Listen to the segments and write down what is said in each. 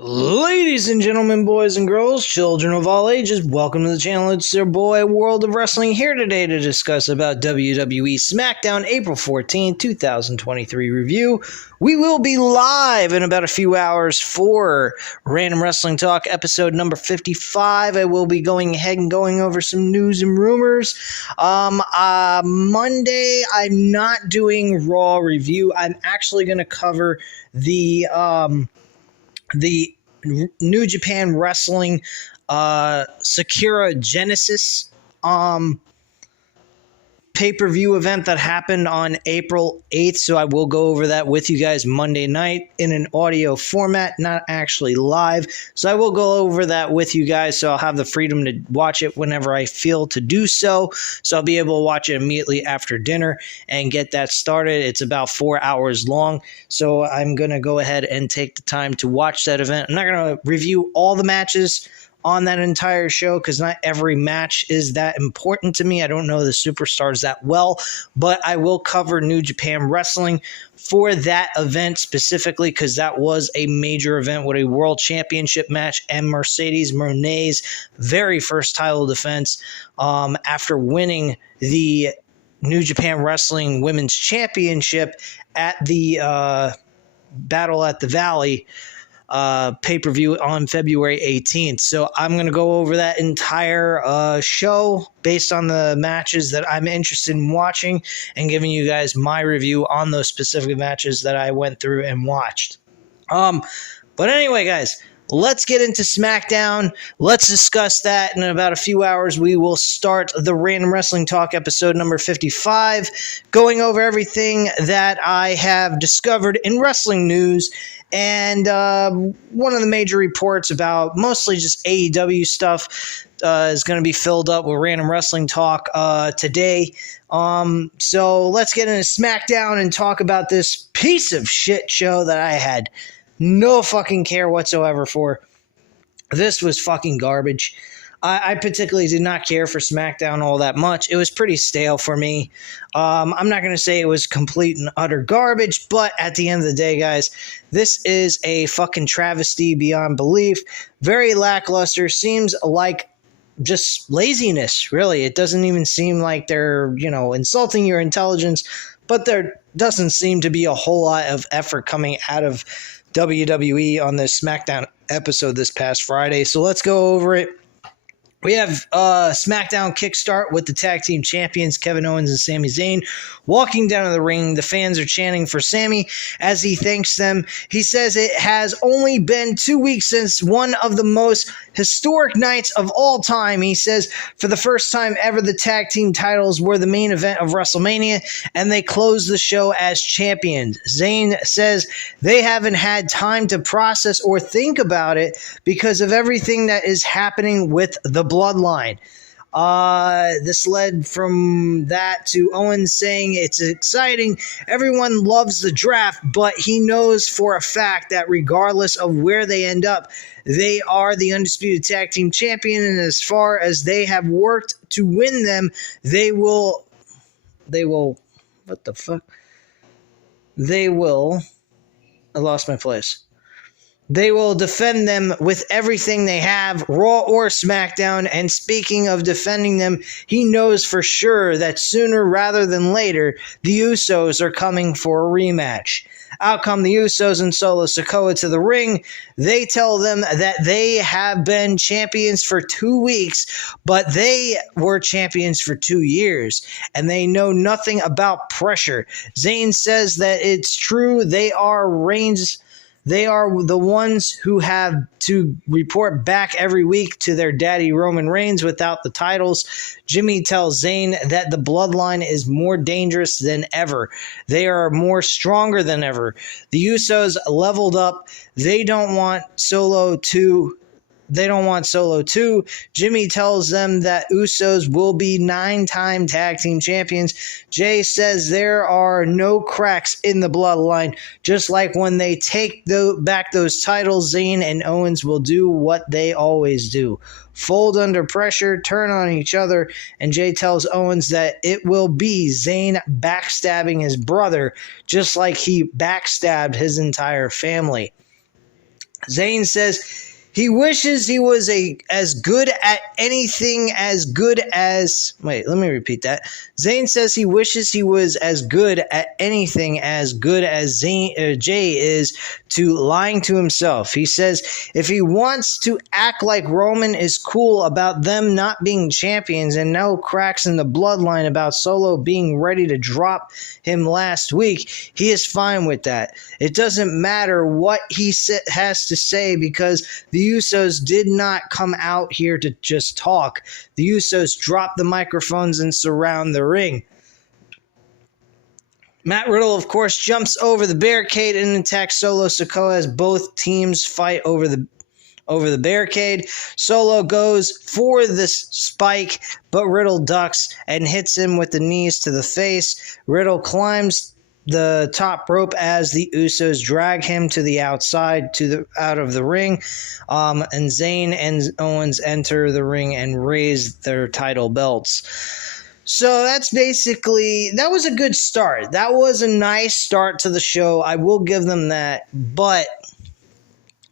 Ladies and gentlemen, boys and girls, children of all ages, welcome to the channel. It's your boy, World of Wrestling, here today to discuss about WWE Smackdown April 14, 2023 review. We will be live in about a few hours for Random Wrestling Talk episode number 55. I will be going ahead and going over some news and rumors. Monday, I'm not doing Raw review. I'm actually going to cover the New Japan Wrestling Sakura Genesis pay-per-view event that happened on April 8th, so I will go over that with you guys Monday night in an audio format, not actually live. So I will go over that with you guys, so I'll have the freedom to watch it whenever I feel to do so. So I'll be able to watch it immediately after dinner and get that started. It's about 4 hours long, so I'm going to go ahead and take the time to watch that event. I'm not going to review all the matches on that entire show because not every match is that important to me. I don't know the superstars that well, but I will cover New Japan Wrestling for that event specifically because that was a major event with a world championship match and Mercedes Moné's very first title defense after winning the New Japan Wrestling Women's Championship at the Battle at the Valley pay-per-view on February 18th. So I'm going to go over that entire show based on the matches that I'm interested in watching and giving you guys my review on those specific matches that I went through and watched. But anyway, guys, let's get into Smackdown. Let's discuss that. In about a few hours, we will start the Random Wrestling Talk episode number 55, going over everything that I have discovered in wrestling news. And one of the major reports about mostly just AEW stuff is going to be filled up with Random Wrestling Talk today. So let's get into SmackDown and talk about this piece of shit show that I had no fucking care whatsoever for. This was fucking garbage. I particularly did not care for SmackDown all that much. It was pretty stale for me. I'm not going to say it was complete and utter garbage, but at the end of the day, guys, this is a fucking travesty beyond belief. Very lackluster. Seems like just laziness, really. It doesn't even seem like they're, insulting your intelligence, but there doesn't seem to be a whole lot of effort coming out of WWE on this SmackDown episode this past Friday. So let's go over it. We have SmackDown kickstart with the tag team champions Kevin Owens and Sami Zayn walking down to the ring. The fans are chanting for Sami as he thanks them. He says it has only been 2 weeks since one of the most historic nights of all time. He says for the first time ever, the tag team titles were the main event of WrestleMania, and they closed the show as champions. Zayn says they haven't had time to process or think about it because of everything that is happening with the bloodline. This led from that to Owens saying it's exciting. Everyone loves the draft, but he knows for a fact that regardless of where they end up, they are the undisputed tag team champion. And as far as they have worked to win them, they will, what the fuck? I lost my place. They will defend them with everything they have, Raw or SmackDown. And speaking of defending them, he knows for sure that sooner rather than later, the Usos are coming for a rematch. Out come the Usos and Solo Sikoa to the ring. They tell them that they have been champions for 2 weeks, but they were champions for 2 years, and they know nothing about pressure. Zayn says that it's true. They are the ones who have to report back every week to their daddy Roman Reigns without the titles. Jimmy tells Zayn that the bloodline is more dangerous than ever. They are more stronger than ever. The Usos leveled up. They don't want Solo to Jimmy tells them that Usos will be 9-time tag team champions. Jay says there are no cracks in the bloodline. Just like when they take back those titles, Zayn and Owens will do what they always do. Fold under pressure, turn on each other, and Jay tells Owens that it will be Zayn backstabbing his brother, just like he backstabbed his entire family. Zayn says he wishes he was as good at anything as good as... Wait, let me repeat that. Zayn says he wishes he was as good at anything as good as Jay is to lying to himself. He says if he wants to act like Roman is cool about them not being champions and no cracks in the bloodline about Solo being ready to drop him last week, he is fine with that. It doesn't matter what he has to say because the Usos did not come out here to just talk. The Usos dropped the microphones and surround the ring. Matt Riddle, of course, jumps over the barricade and attacks Solo Sikoa as both teams fight over the barricade. Solo goes for this spike, but Riddle ducks and hits him with the knees to the face. Riddle climbs the top rope as the Usos drag him to the outside, out of the ring. And Zayn and Owens enter the ring and raise their title belts. So that was a good start. That was a nice start to the show. I will give them that. But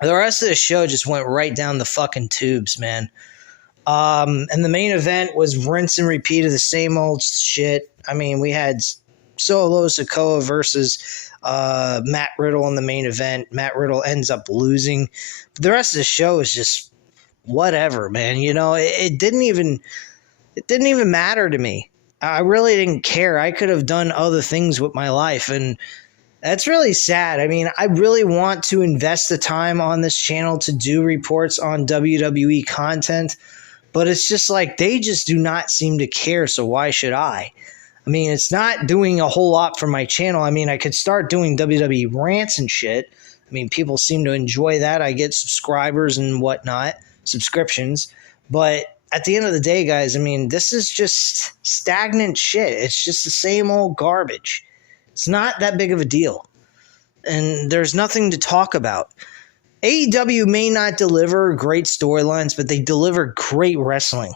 the rest of the show just went right down the fucking tubes, man. And the main event was rinse and repeat of the same old shit. I mean, we had Solo Sikoa versus Matt Riddle in the main event. Matt Riddle ends up losing. But the rest of the show is just whatever, man. You know, it didn't even matter to me. I really didn't care. I could have done other things with my life, and that's really sad. I mean, I really want to invest the time on this channel to do reports on WWE content, but it's just like they just do not seem to care, so why should I? I mean, it's not doing a whole lot for my channel. I mean, I could start doing WWE rants and shit. I mean, people seem to enjoy that. I get subscribers and whatnot, subscriptions. But at the end of the day, guys, I mean, this is just stagnant shit. It's just the same old garbage. It's not that big of a deal. And there's nothing to talk about. AEW may not deliver great storylines, but they deliver great wrestling.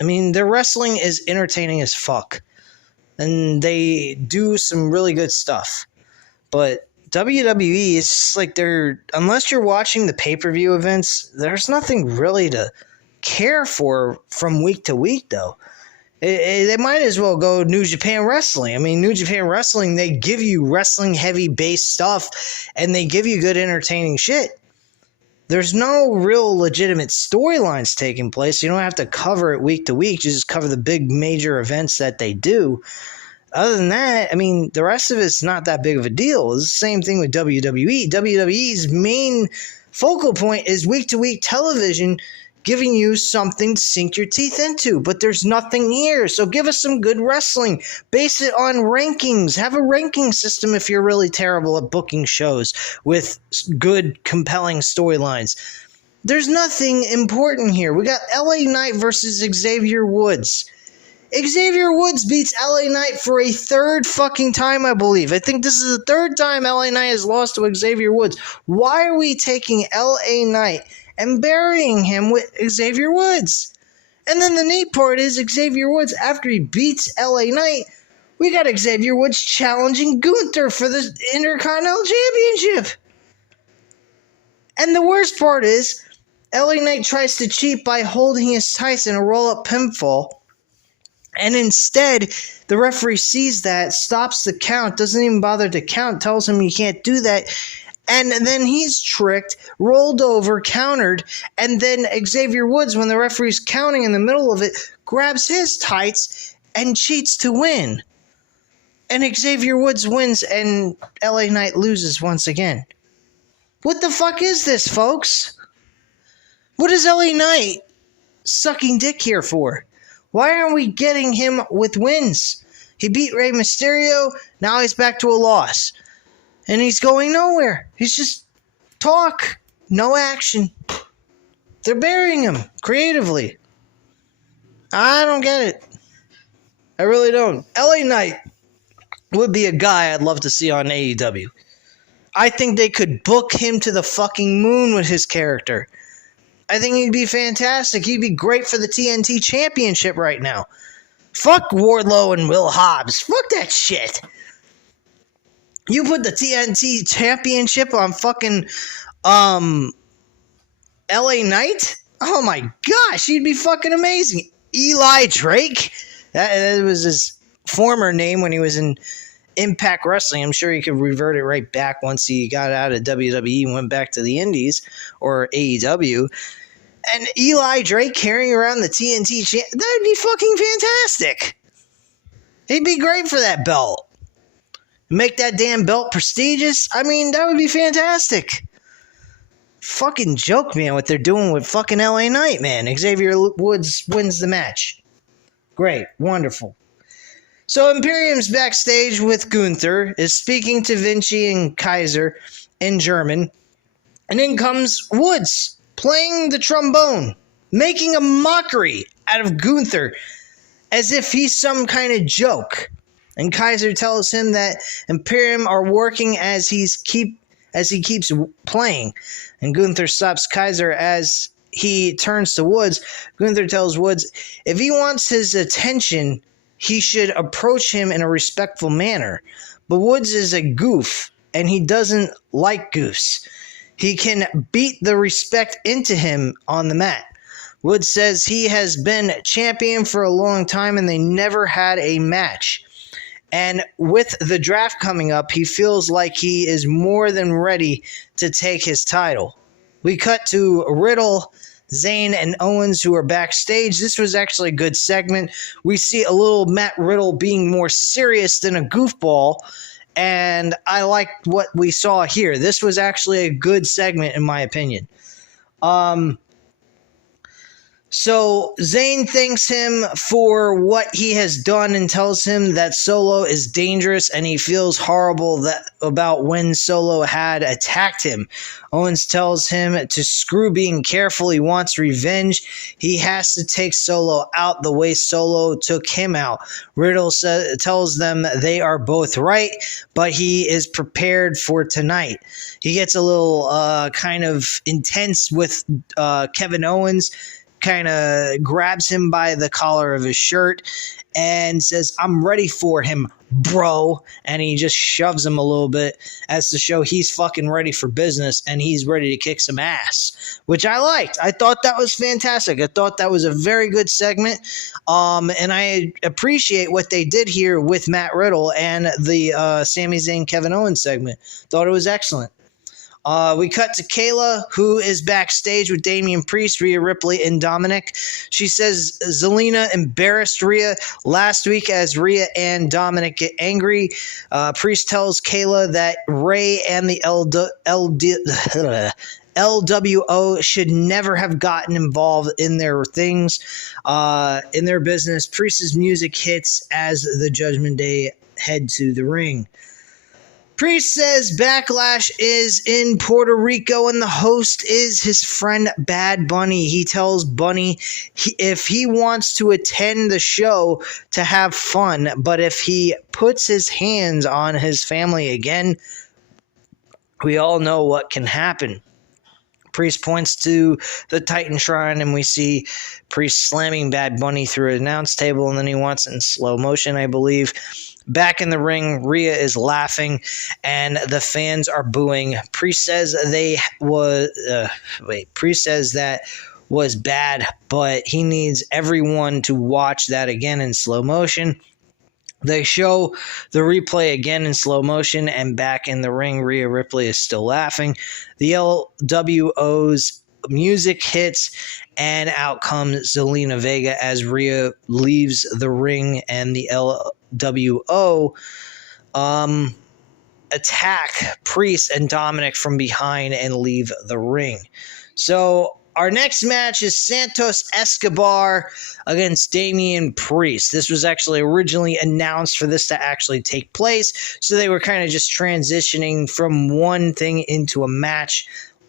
I mean, their wrestling is entertaining as fuck. And they do some really good stuff. But WWE is just like unless you're watching the pay-per-view events, there's nothing really to care for from week to week, though. They might as well go New Japan Wrestling. I mean, New Japan Wrestling, they give you wrestling-heavy based stuff, and they give you good entertaining shit. There's no real legitimate storylines taking place. You don't have to cover it week to week. You just cover the big major events that they do. Other than that, I mean, the rest of it's not that big of a deal. It's the same thing with WWE. WWE's main focal point is week-to-week television, giving you something to sink your teeth into. But there's nothing here, so give us some good wrestling. Base it on rankings. Have a ranking system if you're really terrible at booking shows with good, compelling storylines. There's nothing important here. We got LA Knight versus Xavier Woods. Xavier Woods beats LA Knight for a third fucking time, I believe. I think this is the third time LA Knight has lost to Xavier Woods. Why are we taking LA Knight and burying him with Xavier Woods? And then the neat part is Xavier Woods, after he beats LA Knight, we got Xavier Woods challenging Gunther for the Intercontinental Championship. And the worst part is, LA Knight tries to cheat by holding his tights in a roll-up pinfall. And instead, the referee sees that, stops the count, doesn't even bother to count, tells him you can't do that. And then he's tricked, rolled over, countered, and then Xavier Woods, when the referee's counting in the middle of it, grabs his tights and cheats to win. And Xavier Woods wins, and LA Knight loses once again. What the fuck is this, folks? What is LA Knight sucking dick here for? Why aren't we getting him with wins? He beat Rey Mysterio, now he's back to a loss. And he's going nowhere. He's just talk, no action. They're burying him creatively. I don't get it. I really don't. LA Knight would be a guy I'd love to see on AEW. I think they could book him to the fucking moon with his character. I think he'd be fantastic. He'd be great for the TNT Championship right now. Fuck Wardlow and Will Hobbs. Fuck that shit. You put the TNT Championship on fucking LA Knight? Oh my gosh, he'd be fucking amazing. Eli Drake? That was his former name when he was in Impact Wrestling. I'm sure he could revert it right back once he got out of WWE and went back to the Indies or AEW. And Eli Drake carrying around the TNT champ, that'd be fucking fantastic. He'd be great for that belt. Make that damn belt prestigious. I mean, that would be fantastic. Fucking joke, man, what they're doing with fucking LA Knight, man. Xavier Woods wins the match. Great. Wonderful. So Imperium's backstage with Gunther, is speaking to Vinci and Kaiser in German. And in comes Woods, playing the trombone, making a mockery out of Gunther, as if he's some kind of joke. And Kaiser tells him that Imperium are working as he keeps playing. And Gunther stops Kaiser as he turns to Woods. Gunther tells Woods if he wants his attention, he should approach him in a respectful manner. But Woods is a goof, and he doesn't like goofs. He can beat the respect into him on the mat. Woods says he has been champion for a long time, and they never had a match. And with the draft coming up, he feels like he is more than ready to take his title. We cut to Riddle, Zayn, and Owens, who are backstage. This was actually a good segment. We see a little Matt Riddle being more serious than a goofball, and I liked what we saw here. This was actually a good segment, in my opinion. So Zayn thanks him for what he has done and tells him that Solo is dangerous, and he feels horrible about when Solo had attacked him. Owens tells him to screw being careful. He wants revenge. He has to take Solo out the way Solo took him out. Riddle tells them they are both right, but he is prepared for tonight. He gets a little kind of intense with Kevin Owens, kind of grabs him by the collar of his shirt and says, I'm ready for him, bro. And he just shoves him a little bit as to show he's fucking ready for business and he's ready to kick some ass, which I liked. I thought that was fantastic. I thought that was a very good segment. And I appreciate what they did here with Matt Riddle and the Sami Zayn Kevin Owens segment. Thought it was excellent. We cut to Kayla, who is backstage with Damian Priest, Rhea Ripley, and Dominic. She says Zelina embarrassed Rhea last week as Rhea and Dominic get angry. Priest tells Kayla that Ray and the LWO should never have gotten involved in their things, in their business. Priest's music hits as the Judgment Day head to the ring. Priest says Backlash is in Puerto Rico and the host is his friend Bad Bunny. He tells Bunny if he wants to attend the show to have fun, but if he puts his hands on his family again, we all know what can happen. Priest points to the Titan Shrine, and we see Priest slamming Bad Bunny through an announce table, and then he wants it in slow motion, I believe. Back in the ring, Rhea is laughing, and the fans are booing. Priest says that was bad, but he needs everyone to watch that again in slow motion. They show the replay again in slow motion, and back in the ring, Rhea Ripley is still laughing. The LWO's music hits, and out comes Zelina Vega as Rhea leaves the ring, and the LWO attack Priest and Dominic from behind and leave the ring. So our next match is Santos Escobar against Damian Priest. This was actually originally announced for this to actually take place, so they were kind of just transitioning from one thing into a match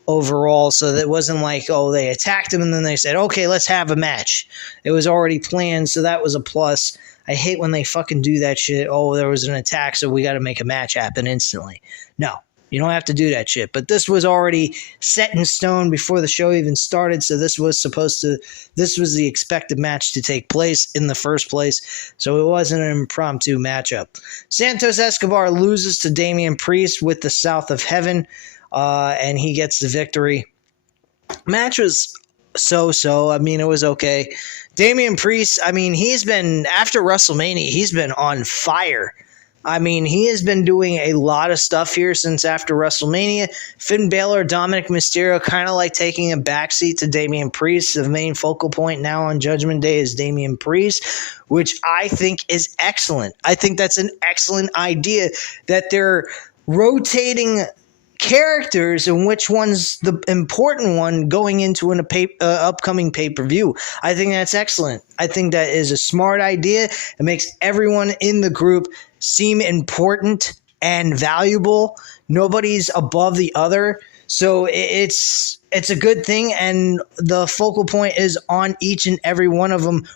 overall, so that it wasn't like, oh, they attacked him and then they said, okay, let's have a match. It was already planned, so that was a plus. I hate when they fucking do that shit. Oh, there was an attack, so we got to make a match happen instantly. No, you don't have to do that shit. But this was already set in stone before the show even started, so this was the expected match to take place in the first place, so it wasn't an impromptu matchup. Santos Escobar loses to Damian Priest with the South of Heaven, and he gets the victory. Match was so. I mean, it was okay. Damian Priest, I mean, he's been, after WrestleMania, he's been on fire. I mean, he has been doing a lot of stuff here since after WrestleMania. Finn Balor, Dominic Mysterio, kind of like taking a backseat to Damian Priest. The main focal point now on Judgment Day is Damian Priest, which I think is excellent. I think that's an excellent idea that they're rotating characters and which one's the important one going into an upcoming pay-per-view. I think that's excellent. I think that is a smart idea. It makes everyone in the group seem important and valuable. Nobody's above the other. So it's a good thing, and the focal point is on each and every one of them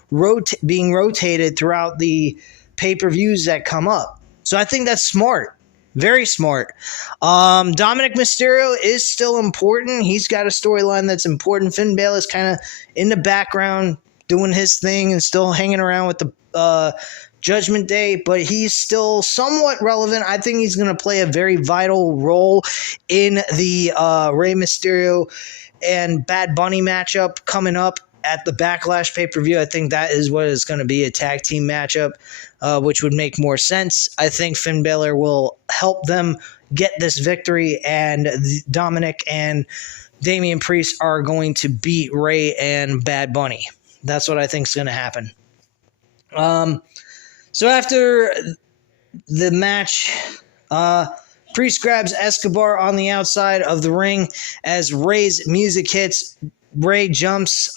being rotated throughout the pay-per-views that come up. So I think that's smart. Very smart. Dominic Mysterio is still important. He's got a storyline that's important. Finn Balor is kind of in the background doing his thing and still hanging around with the Judgment Day, but he's still somewhat relevant. I think he's going to play a very vital role in the Rey Mysterio and Bad Bunny matchup coming up at the Backlash pay-per-view. I think that is what is going to be, a tag team matchup, which would make more sense. I think Finn Balor will help them get this victory, and Dominic and Damian Priest are going to beat Rey and Bad Bunny. That's what I think is going to happen. So after the match, Priest grabs Escobar on the outside of the ring as Rey's music hits. Rey jumps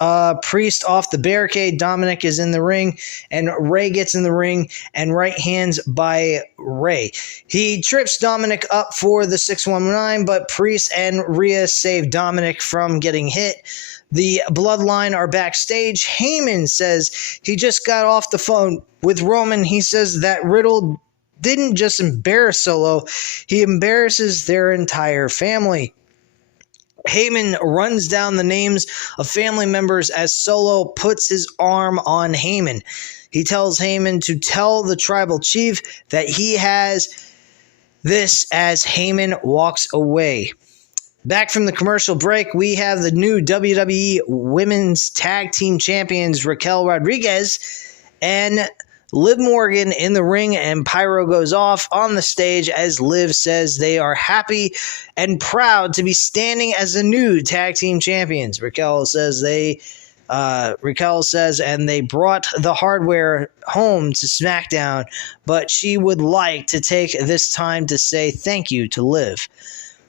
Priest off the barricade. Dominic is in the ring, and Rey gets in the ring and right hands by Rey. He trips Dominic up for the 619, but Priest and Rhea save Dominic from getting hit. The Bloodline are backstage. Heyman says he just got off the phone with Roman. He says that Riddle didn't just embarrass Solo, he embarrasses their entire family. Heyman runs down the names of family members as Solo puts his arm on Heyman. He tells Heyman to tell the tribal chief that he has this as Heyman walks away. Back from the commercial break, we have the new WWE Women's Tag Team Champions Raquel Rodriguez and Liv Morgan in the ring, and pyro goes off on the stage as Liv says they are happy and proud to be standing as the new tag team champions. Raquel says and they brought the hardware home to Smackdown, but she would like to take this time to say thank you to Liv.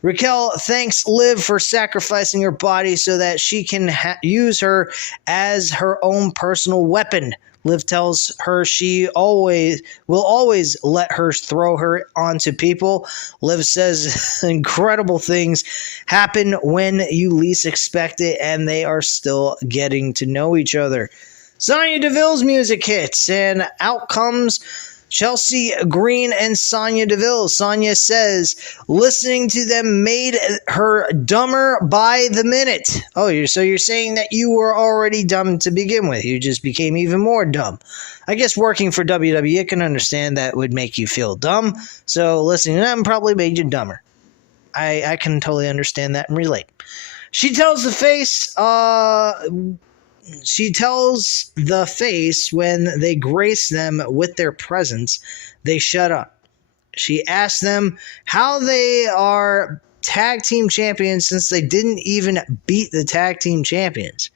Raquel thanks Liv for sacrificing her body so that she can use her as her own personal weapon. Liv tells her she will always let her throw her onto people. Liv says incredible things happen when you least expect it, and they are still getting to know each other. Sonya Deville's music hits, and out comes Chelsea Green and Sonya Deville. Sonya says listening to them made her dumber by the minute. Oh, so you're saying that you were already dumb to begin with. You just became even more dumb. I guess working for WWE, I can understand that would make you feel dumb. So listening to them probably made you dumber. I can totally understand that and relate. She tells the face when they grace them with their presence, they shut up. She asks them how they are tag team champions since they didn't even beat the tag team champions.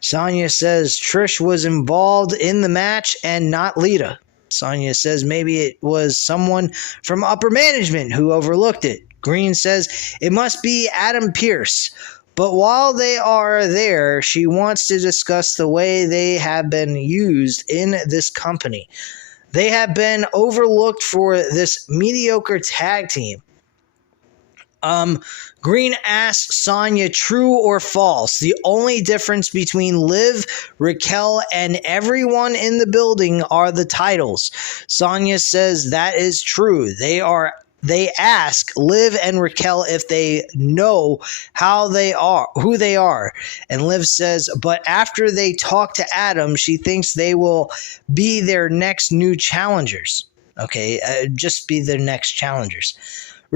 Sonya says Trish was involved in the match and not Lita. Sonya says maybe it was someone from upper management who overlooked it. Green says it must be Adam Pearce. But while they are there, she wants to discuss the way they have been used in this company. They have been overlooked for this mediocre tag team. Green asks Sonya true or false. The only difference between Liv, Raquel, and everyone in the building are the titles. Sonya says that is true. They ask Liv and Raquel if they know who they are. And Liv says, but after they talk to Adam, she thinks they will be their next new challengers. Okay, just be their next challengers.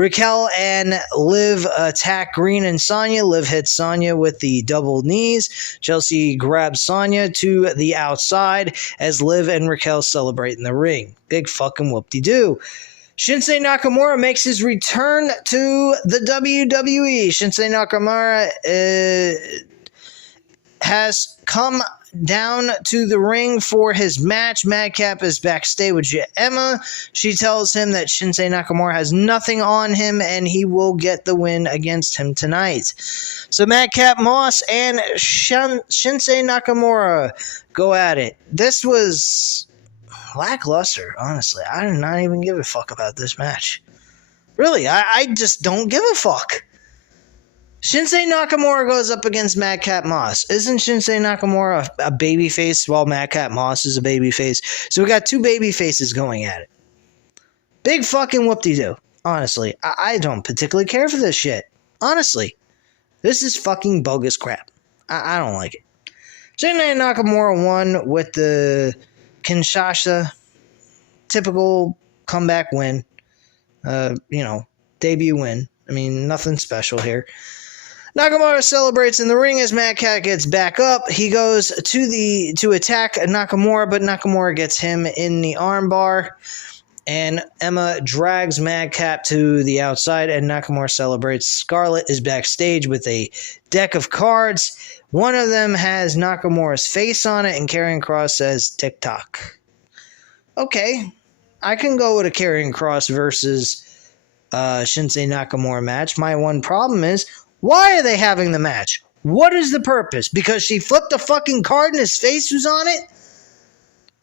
Raquel and Liv attack Green and Sonya. Liv hits Sonya with the double knees. Chelsea grabs Sonya to the outside as Liv and Raquel celebrate in the ring. Big fucking whoop-de-doo. Shinsuke Nakamura makes his return to the WWE. Shinsuke Nakamura has come down to the ring for his match. Madcap is backstage with Emma. She tells him that Shinsuke Nakamura has nothing on him and he will get the win against him tonight. So Madcap Moss and Shinsuke Nakamura go at it. This was lackluster, honestly. I do not even give a fuck about this match. Really, I just don't give a fuck. Shinsuke Nakamura goes up against Madcap Moss. Isn't Shinsuke Nakamura a babyface while Madcap Moss is a babyface? So we got two babyfaces going at it. Big fucking whoop-de-doo. Honestly, I don't particularly care for this shit. Honestly, this is fucking bogus crap. I don't like it. Shinsuke Nakamura won with the Kinshasa typical comeback win. Debut win. I mean, nothing special here. Nakamura celebrates in the ring as Madcap gets back up. He goes to attack Nakamura, but Nakamura gets him in the armbar. And Emma drags Madcap to the outside, and Nakamura celebrates. Scarlett is backstage with a deck of cards. One of them has Nakamura's face on it, and Karrion Kross says TikTok. Okay, I can go with a Karrion Kross versus Shinsuke Nakamura match. My one problem is, why are they having the match? What is the purpose? Because she flipped a fucking card and his face was on it?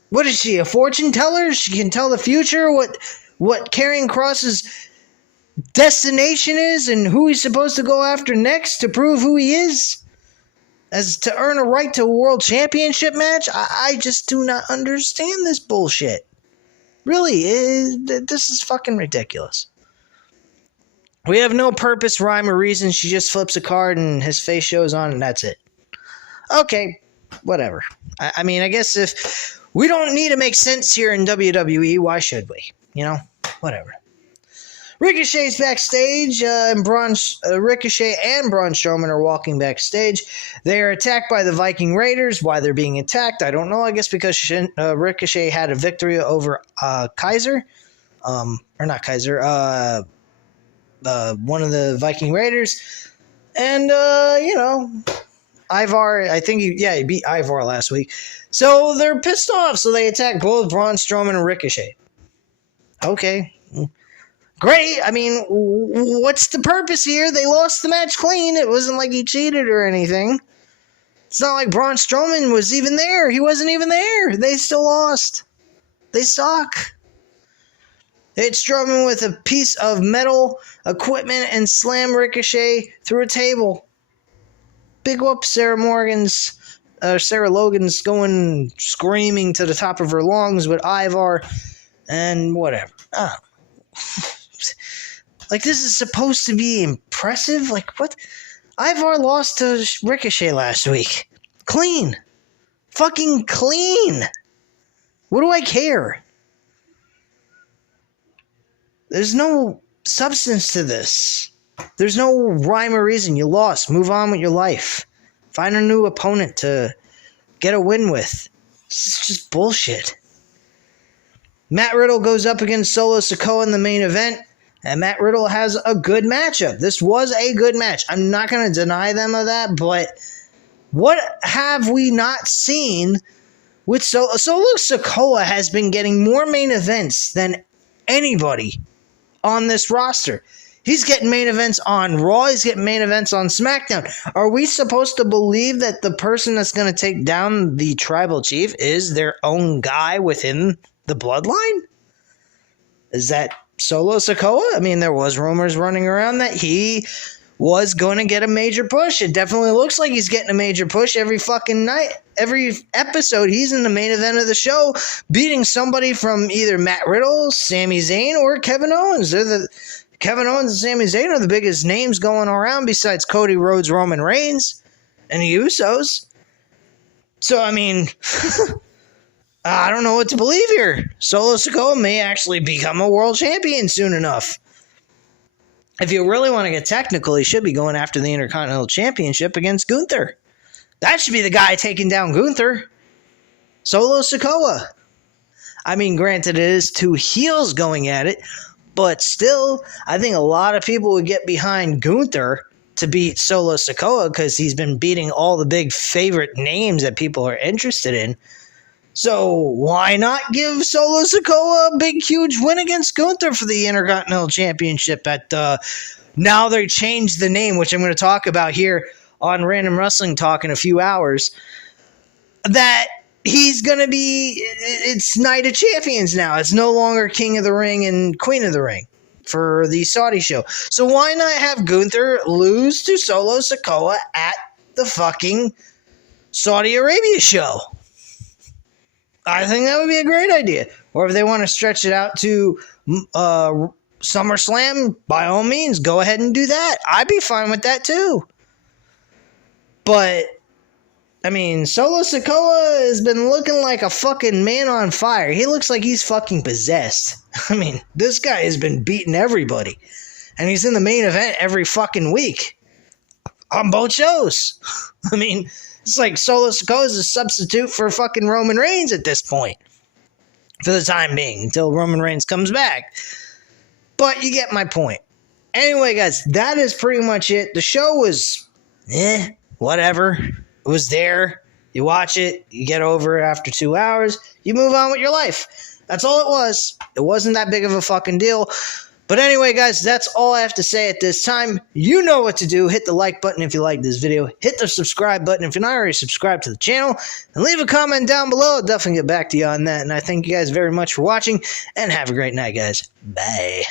What is she, a fortune teller? She can tell the future, what Karrion Kross's destination is and who he's supposed to go after next to prove who he is? As to earn a right to a world championship match? I just do not understand this bullshit. Really, this is fucking ridiculous. We have no purpose, rhyme, or reason. She just flips a card and his face shows on and that's it. Okay, whatever. I mean, I guess if we don't need to make sense here in WWE, why should we? Whatever. Ricochet's backstage, and Ricochet and Braun Strowman are walking backstage. They are attacked by the Viking Raiders. Why they're being attacked, I don't know. I guess because Ricochet had a victory over Kaiser. Or not Kaiser, one of the Viking Raiders. And, Ivar, I think he beat Ivar last week. So they're pissed off, so they attack both Braun Strowman and Ricochet. Okay. Great. I mean, what's the purpose here? They lost the match clean. It wasn't like he cheated or anything. It's not like Braun Strowman was even there. He wasn't even there. They still lost. They suck. They hit Strowman with a piece of metal equipment and slam Ricochet through a table. Big whoop. Sarah Logan's going screaming to the top of her lungs with Ivar and whatever. Like, this is supposed to be impressive? Like, what? Ivar lost to Ricochet last week. Clean. Fucking clean. What do I care? There's no substance to this. There's no rhyme or reason. You lost. Move on with your life. Find a new opponent to get a win with. This is just bullshit. Matt Riddle goes up against Solo Sikoa in the main event, and Matt Riddle has a good matchup. This was a good match. I'm not going to deny them of that, but what have we not seen with Solo Sikoa has been getting more main events than anybody on this roster. He's getting main events on Raw. He's getting main events on SmackDown. Are we supposed to believe that the person that's going to take down the tribal chief is their own guy within the bloodline? Is that Solo Sikoa? I mean, there was rumors running around that he was going to get a major push. It definitely looks like he's getting a major push every fucking night. Every episode, he's in the main event of the show, beating somebody from either Matt Riddle, Sami Zayn, or Kevin Owens. Kevin Owens and Sami Zayn are the biggest names going around besides Cody Rhodes, Roman Reigns, and the Usos. So, I mean, I don't know what to believe here. Solo Sikoa may actually become a world champion soon enough. if you really want to get technical, he should be going after the Intercontinental Championship against Gunther. That should be the guy taking down Gunther. Solo Sikoa. I mean, granted, it is two heels going at it, but still, I think a lot of people would get behind Gunther to beat Solo Sikoa because he's been beating all the big favorite names that people are interested in. So why not give Solo Sikoa a big, huge win against Gunther for the Intercontinental Championship at now they changed the name, which I'm going to talk about here on Random Wrestling Talk in a few hours, that he's going to be, it's Night of Champions now. It's no longer King of the Ring and Queen of the Ring for the Saudi show. So why not have Gunther lose to Solo Sikoa at the fucking Saudi Arabia show? I think that would be a great idea. Or if they want to stretch it out to SummerSlam, by all means, go ahead and do that. I'd be fine with that too. But, I mean, Solo Sikoa has been looking like a fucking man on fire. He looks like he's fucking possessed. I mean, this guy has been beating everybody. And he's in the main event every fucking week. On both shows. I mean, it's like Solo Sikoa is a substitute for fucking Roman Reigns at this point. For the time being, until Roman Reigns comes back. But you get my point. Anyway, guys, that is pretty much it. The show was, whatever. It was there. You watch it. You get over it after 2 hours. You move on with your life. That's all it was. It wasn't that big of a fucking deal. But anyway, guys, that's all I have to say at this time. You know what to do. Hit the like button if you like this video. Hit the subscribe button if you're not already subscribed to the channel. And leave a comment down below. I'll definitely get back to you on that. And I thank you guys very much for watching. And have a great night, guys. Bye.